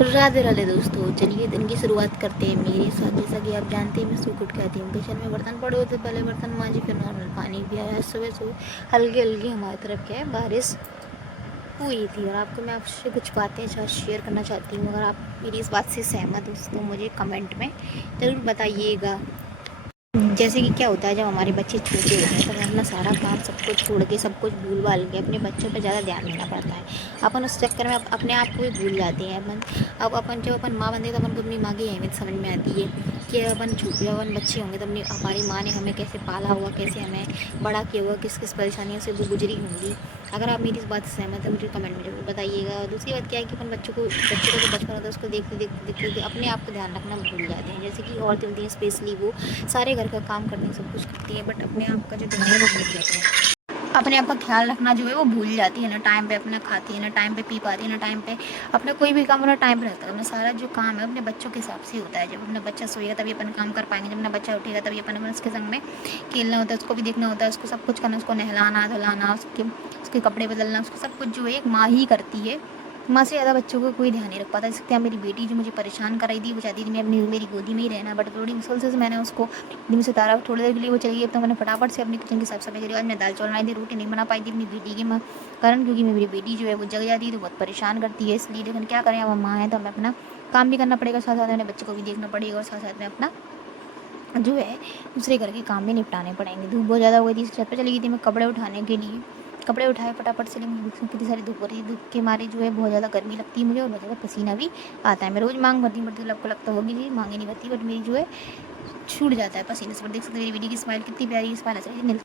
राधे राधे दोस्तों, चलिए दिन की शुरुआत करते हैं मेरे साथ। जैसा कि आप जानते हैं मैं सुबह उठ के आती हूँ, किचन में बर्तन पड़े होते, पहले बर्तन मांजी, फिर नॉर्मल पानी भी आया। सुबह सुबह हल्की हल्की हमारी तरफ क्या है बारिश हुई थी, और आपको मैं आपसे कुछ बातें शेयर करना चाहती हूँ। अगर आप मेरी इस बात से सहमत हो तो मुझे कमेंट में ज़रूर बताइएगा। जैसे कि क्या होता है, जब हमारे बच्चे छोटे होते हैं तब हमें अपना सारा काम सब कुछ छोड़ के, सब कुछ भूल भाल के अपने बच्चों पे ज़्यादा ध्यान देना पड़ता है। अपन उस चक्कर में अपने आप को भी भूल जाते हैं। अब अपन जब अपन माँ बनते हैं तो अपन को अपनी माँ की अहमियत समझ में आती है कि जब अपन बच्चे होंगे तब हमारी माँ ने हमें कैसे पाला होगा, कैसे हमें बड़ा किया होगा, किस किस परेशानियों से वो गुजरी होंगी। अगर आप मेरी इस बात से सहमत है मुझे कमेंट में जरूर बताइएगा। और दूसरी बात क्या है कि अपन बच्चे का जो बचपन होता है उसको देखते देखते देखते देखते अपने आप को ध्यान रखना भूल जाते हैं। जैसे कि औरतें होती हैं, स्पेशली वो सारे घर का काम करती हैं, सब कुछ करती है, बट अपने आप का जो ध्यान है वो भूल जाती है। अपने आप का ख्याल रखना जो है वो भूल जाती है। ना टाइम पे अपना खाती है, ना टाइम पे पी पाती है, ना टाइम पे अपना कोई भी काम, ना टाइम पे रहता है। अपना सारा जो काम है अपने बच्चों के हिसाब से होता है। जब अपना बच्चा सोएगा तभी अपन काम कर पाएंगे, जब अपना बच्चा उठेगा तभी अपन उसके संग में खेलना होता है, उसको भी देखना होता है, उसको सब कुछ करना, उसको नहलाना धुलाना, उसके कपड़े बदलना, उसको सब कुछ जो है एक माँ ही करती है। माँ से ज़्यादा बच्चों को कोई ध्यान नहीं रख पाता। सकते हैं मेरी बेटी जो मुझे परेशान कराई थी, वो चाहती थी मैं अपनी मेरी गोदी में ही रहना, बट थोड़ी मुश्किल से मैंने उसको दिन से उतारा। थोड़ी देर के लिए वो चली गई, अब तो मैंने फटाफट से अपनी किचन की साफ सफाई करी। आज मैं दाल चावल बनाई थी, रोटी नहीं बना पाई थी अपनी बेटी के कारण, क्योंकि मेरी बेटी जो है वो जग जाती है तो बहुत परेशान करती है इसलिए। लेकिन क्या करें, अब हम माँ हैं तो हमें अपना काम भी करना पड़ेगा, साथ साथ अपने बच्चे को भी देखना पड़ेगा, और साथ साथ में अपना जो है दूसरे घर के काम भी निपटाने पड़ेंगे। धूप बहुत ज़्यादा हो गई थी, छत पे चली गई थी मैं कपड़े उठाने के लिए। कपड़े उठाए फटाफट से, लेकिन कितनी सारी धूप हो रही है। धूप के मारे जो है बहुत ज़्यादा गर्मी लगती है मुझे, और बहुत ज़्यादा पसीना भी आता है। मैं रोज़ मांग भरती पड़ती, आपको लगता होगी जी मांगे नहीं भरती, बट मेरी जो है छूट जाता है पसीने से। पर देख सकते मेरी बेटी की स्माइल कितनी प्यारी स्माइल है।